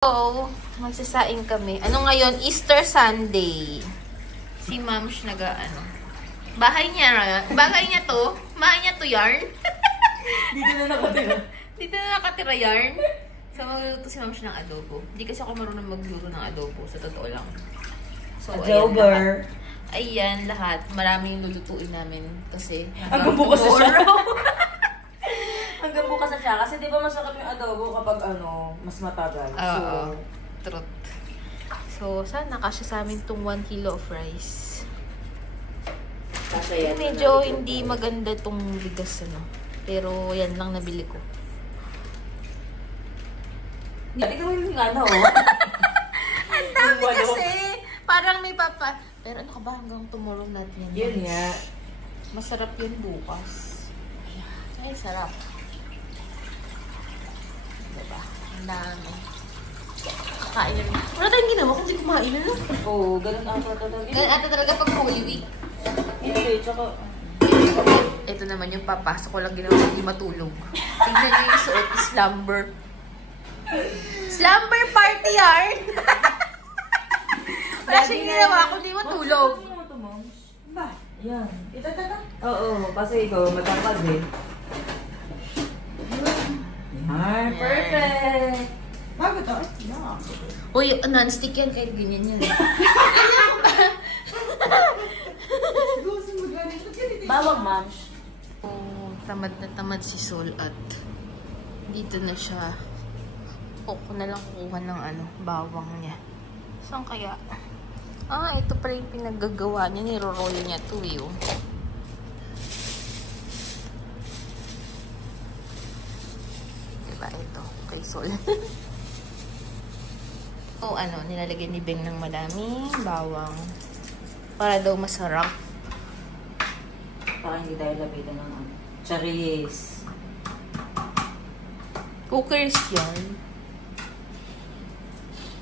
So, magsasaing kami. Ano ngayon? Easter Sunday. Si Mamsh nag-ano. Bahay niya to. Bahay niya to, yarn. Dito na nakatira. Dito na nakatira, yarn. So, magluluto si Mamsh ng adobo. Hindi kasi ako marunong magluto ng adobo. Sa totoo lang. So, Adober. Ayan, lahat. Marami yung lulutuin namin. Kasi, hanggang bukas na siya. Hanggang bukas na siya. Kasi di ba masarap yung adobo kapag mas matagal. Oo. Truth. So, sana kasya sa amin itong 1 kilo of rice. Kasi Medyo hindi maganda itong bigas, Pero, yan lang nabili ko. Hindi ka mo yung ano, Ang dami kasi! Parang may papa. Pero ano ka ba? Hanggang tomorrow natin yan. Yun nga. Masarap yun bukas. Ay, sarap. Diba? Ang dami. Kakain na. Wala tayong ginawa kung di kumain na. Oo, ganun ata talaga. Ganun ata talaga pag Holy Week. Hindi, tsaka... Ito naman yung papasok ko lang ginawa hindi matulog. Tignan nyo yung suot, slumber. Slumber party yarn! Wala siyang ginawa kung di matulog. Ba? Yan. Ito na? Oo, kasi ikaw matangkad eh. Yan, perfect! Bago to? Uy, non-stick yan kahit ganyan yan. Bawang, Mams. Oh, tamad na tamad si Sol at dito na siya. Ako na lang kukuha ng bawang niya. Saan kaya? Ah, ito pala yung pinaggagawa niya. Niro-roll niya to eh. Diba? Ito. Kay Sol. O nilalagay ni Beng ng madaming bawang. Para daw masarap. Para hindi tayo lapitan ng charis. Cookers yan.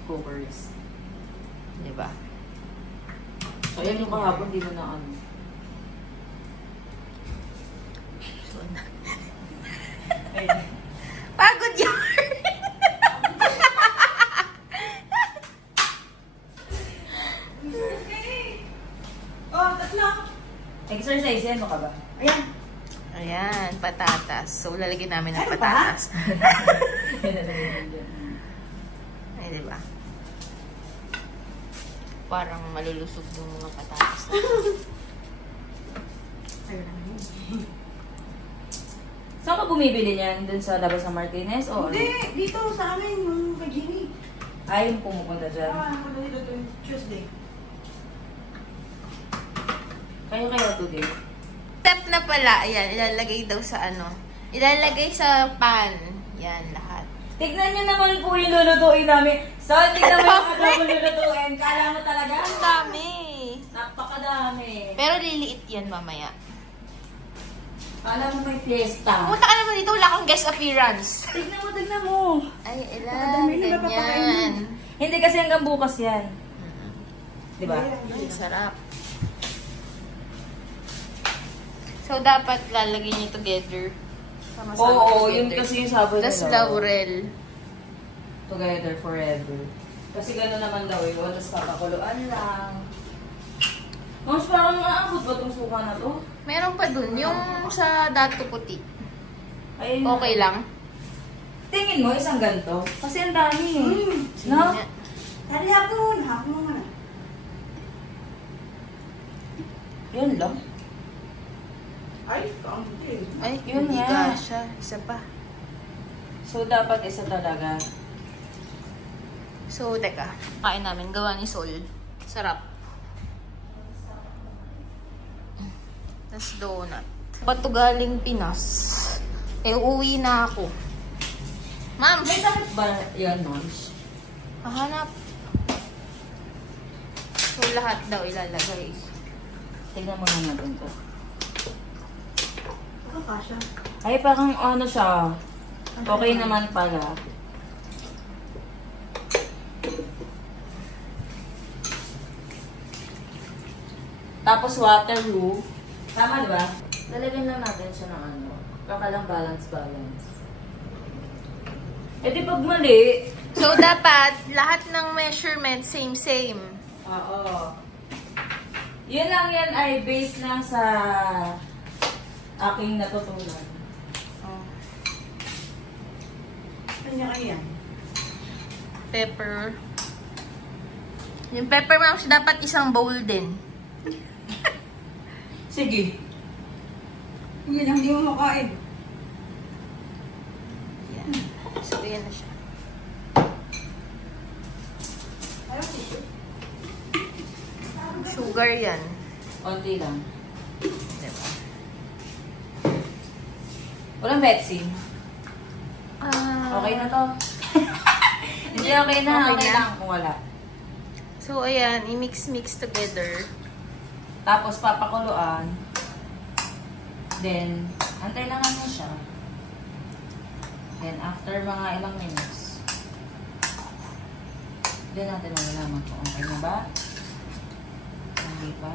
Cookers. Diba? So, yan yung kahapon, di mo na So, pagod yan! Oh, tatlo. exercise yan, ka ba? Ayan. Ayan, patatas. So, lalagyan namin ng Ano ba? patatas. Ay, diba? Parang malulusog yung mga patatas. Saan ka bumibili niyan? Dun sa labas ng Martinez? O Hindi, dito sa amin, yung kay Jimmy. Ay, yung pumupunta dyan. Ako dito tuwing Tuesday. Kaya today. Step na pala. Ayan, ilalagay daw sa ilalagay sa pan. Yan, lahat. Tignan nyo naman po yung lulutuin namin. So, tignan mo yung adobo lulutuin. Kala mo talaga? Ang dami. Napakadami. Pero liliit yan mamaya. Kala mo may fiesta. Pumunta ka naman dito, wala kang guest appearance. Tignan mo. Ay, Napakadami na ganyan. napapakain. Hindi kasi hanggang bukas yan. Diba? Ay, sarap. So, dapat lalagay niyo together. Sama-sama Oo, together. yun kasi yung sabi Tas nila. laurel. Together forever. Kasi gano'n naman daw yun. Tapos papakuluan lang. Mas parang naabot ba itong suka na to? Meron pa dun, yung sa dato puti. Ayun. Okay lang? Tingin mo, isang ganito? Kasi ang dami eh. No? Sige nga. Tadi hapon naman. Yun lang. Ay, kaunti. Ay, Yun hindi nga. kasha. Isa pa. So, dapat isa talaga. So, teka. Kain namin. Gawa ni Sol. Sarap. Tas donut. Ba't to galing Pinas? Eh, uuwi na ako. Ma'am! May dapat ba yan, Mons? Hahanap. So, lahat daw ilalagay. Tignan mo na natin to. Kakasya. Ay, parang siya. Okay naman pala. Tapos Waterloo. Tama, di ba? Lalagyan lang natin siya ng Baka lang balance. Eh di pag mali, So, dapat lahat ng measurement same. Oo. Yun lang yan ay based lang sa aking natutunan. Oh. Kanya-kanya. Pepper. Yung pepper mo dapat isang bowl din. Sige. Hindi lang, hindi mo makain. Yan. So, yan na siya. Ayaw tissue. Sugar yan. Konti lang. Diba? Walang betsin. Okay na to. Hindi, okay na. Okay Okay na? lang kung wala. So, ayan. I-mix together. Tapos papakuluan. Then, antay lang naman siya. Then, after mga ilang minutes, then natin malalaman kung okay na ba. Hindi pa.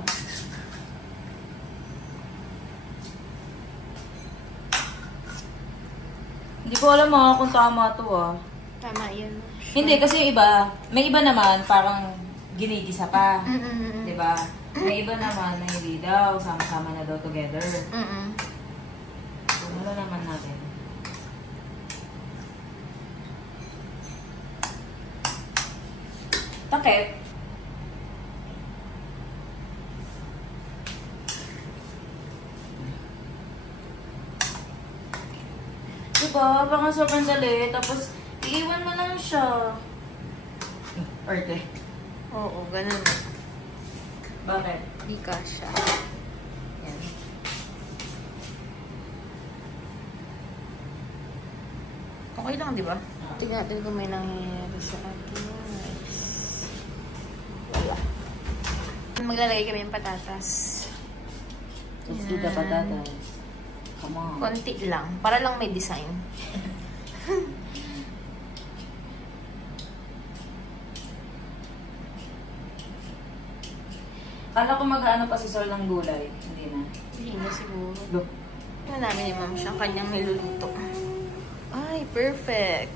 Hindi ko alam kung tama to Tama yun. Hindi, kasi yung iba, may iba naman parang ginigisa pa. Diba? May iba naman na hindi daw, sama-sama na daw together. So, naman natin. Takip. Diba? Baka sobrang dali. Tapos, iiwan mo lang siya. Arte. Oo, ganun. Bakit? Di ka siya. Yan. Okay lang, di ba? Tingnan natin kung may nangyayari sa atin. Nice. Wala. Maglalagay kami ng patatas. Let's do the patatas. Come on. Konti lang. Para lang may design. Kala ko mag-ano pa si Sol ng gulay. Hindi na. Hindi na siguro. Look. Ito namin ni Ma'am siya. Kanyang niluluto. Ay, perfect.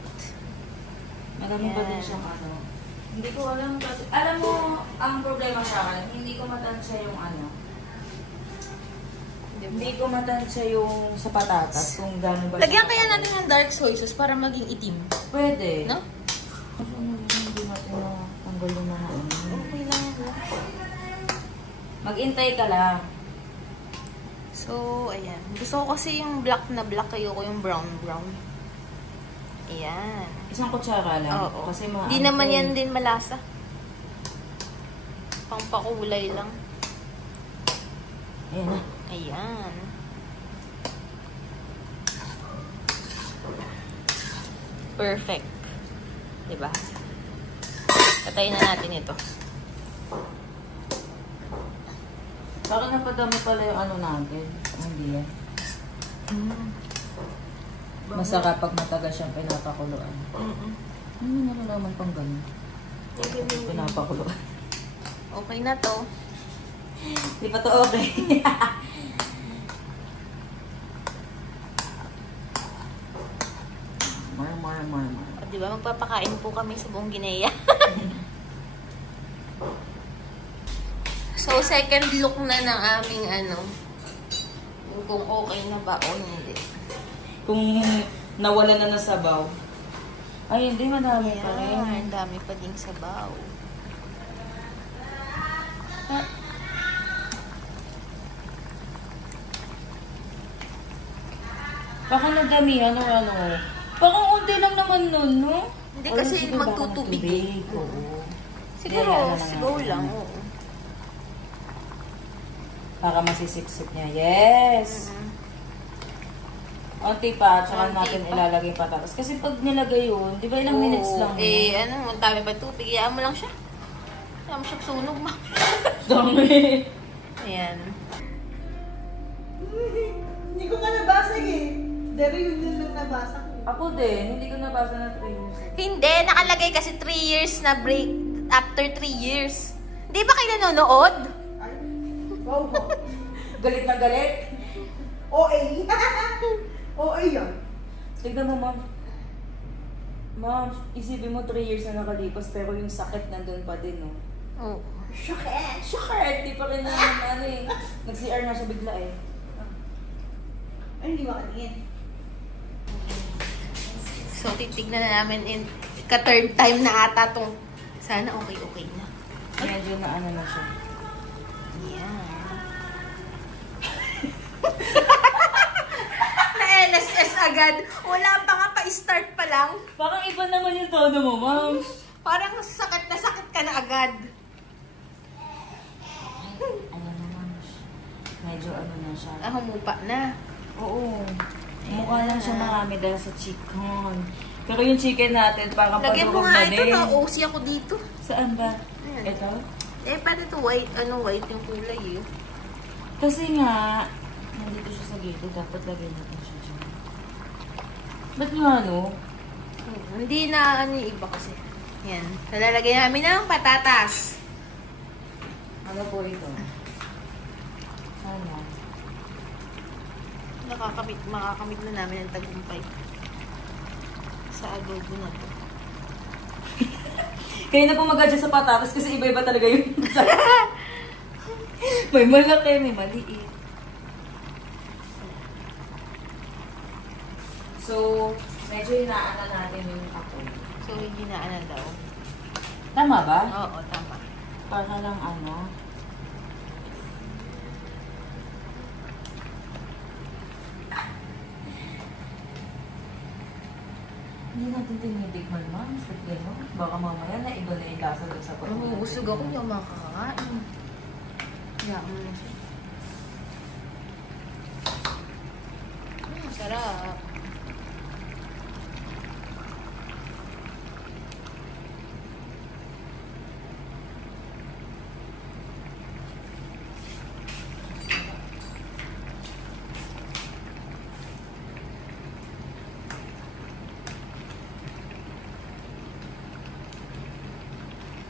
Madami pa din siyang ano. Hindi ko alam kasi. Alam mo, ang problema sa akin, hindi ko matansya yung ano. Hindi ko matansya yung sa patatas kung gano'n ba. Lagyan kaya natin ng dark soy sauce para maging itim. Pwede. No? Kasi hindi natin na tanggal yung mga ano. Okay lang. Mag-intay ka lang. So, ayan. Gusto ko kasi yung black na black. Ayoko yung brown. Ayan. Isang kutsara lang. Oo. Kasi mga Hindi naman yan din malasa. Pangpakulay lang. Ayan na. Ayan. Perfect. Diba? Patayin na natin ito. Bakit napadami pala yung ano natin? Hindi yan. Masarap pag matagal siyang pinapakuluan. Ano nalalaman pang gano'n? Pinapakuluan. Okay na to. Di pa to okay. Mar. O, diba? Magpapakain po kami sa buong Guinea. So, second look na ng aming ano. Kung okay na ba o hindi. Kung nawala na ng sabaw. Ay, hindi. Madami pa rin. Ayan, ang dami pa ding sabaw. Baka nagdamihan o ano. Baka unti lang naman nun, no? Hindi O, kasi sige, baka magtutubig. magtubig, oo. Siguro, Kaya, ano siguro natin. lang. Oo. Para masisiksik niya. Yes! Unti pa, tsaka Konti natin pa. ilalagay patatas. Kasi pag nilagay yun, di ba ilang minutes lang? Eh, ano, ang dami pa tubig. Iyaan mo lang siya. Iyaan mo siya sunog, ma. Dami! Ayan. Hindi ko nga nabasa eh. Dere yun lang nabasa ko. Ako din, hindi ko nabasa na 3 years. Hindi, nakalagay kasi 3 years na break after 3 years. Di ba kayo nanonood? Ay, wow. Galit na galit? OA. OA yan. Tignan mo, ma'am. Ma'am, isipin mo 3 years na nakalipas pero yung sakit nandun pa din, no? Oo. Sakit! Sakit! Di pa rin na ano eh. Nag-CR na siya bigla eh. Ay, hindi makatingin. So, titignan na namin in ka-third time na ata tong sana okay na. Medyo na ano na siya. Yan. Na-LSS agad. Wala pa nga pa-start pa lang. Parang iba naman yung tono mo, ma'am. Parang sakit na sakit ka na agad. Ayan na, ma'am. Medyo ano na siya. Ah, humupa na. Oo. Mukha lang siya marami dahil sa chicken. Pero yung chicken natin, parang Lagyan mo padurog nga na ito, din. na-OC ako dito. Saan ba? Ayan. Ito? Eh, pwede ito white, white yung kulay eh. Kasi nga, nandito siya sa gilid. Dapat lagyan natin siya dyan. Ba't nga, no? Hindi na ano yung iba kasi. Yan. Nalalagay namin ng patatas. Ano po ito? Sana. Makakamit na namin ang tagumpay. Sa adobo na to. Kaya na po mag-adjust sa patatas kasi iba-iba talaga yung may malaki, may maliit. So, medyo inaana natin yung apoy. So, hindi na ano daw. Tama ba? Oo, tama. Para lang ano. Hindi natin tinitikman, ma'am. Sabihin mo. Baka mamaya na iba na yung lasa doon sa pagkain. Usog ako yung makakain. Kaya mo na siya. Sarap.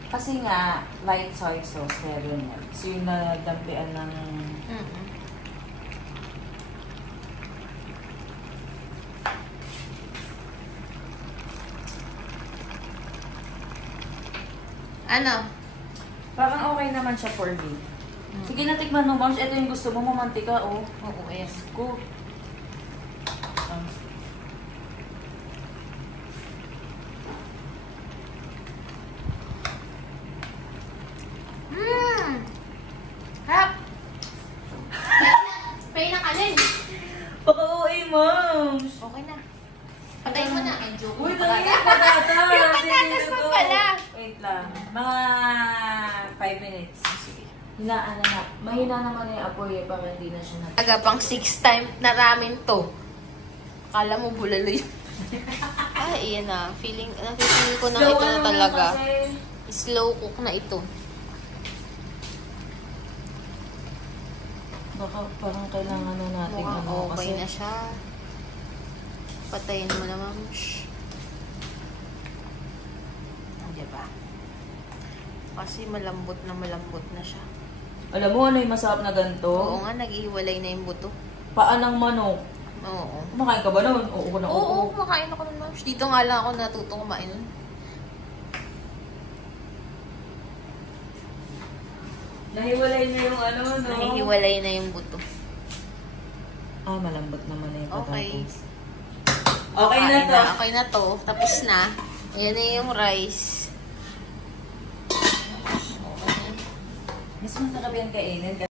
Kasi nga, light soy sauce meron yan. So yung nadampian ng... Ano? Parang okay naman siya for me. Sige, natikman mo, moms. Ito yung gusto mo, mamantika, oh. Oo, ayan. Go. Hap! Pay na kanin. Oo, moms. Okay na. Patayin mo na. Ay, joke. Uy, dali yung patatas. Yung patatas mo pala. Wait lang. Mga 5 minutes. Sige. Hinaan na. Mahina naman yung apoy para hindi na siya natin. Aga pang 6 time na ramen to. Akala mo bulalo yun. Ay, iyan na. Feeling ko na ito na talaga. Slow cook na ito. Baka parang kailangan na natin Mukhang ano. okay Kasi na siya. Patayin mo naman. Diba? Kasi malambot na siya. alam mo ano yung masarap na ganito? Oo nga, naghihiwalay na yung buto. Paan ng manok. Oo. Kumakain ka ba nun? Oo, Oo, kumakain ako nun, ma'am. Dito nga lang ako natutong kumain nun. Nahiwalay na yung ano, no? Nahihiwalay na yung buto. Ah, malambot naman na yung Okay. patatas. Okay na to. Okay na to. Tapos na. Ayan na yung rice. Mas masarap yan kainin.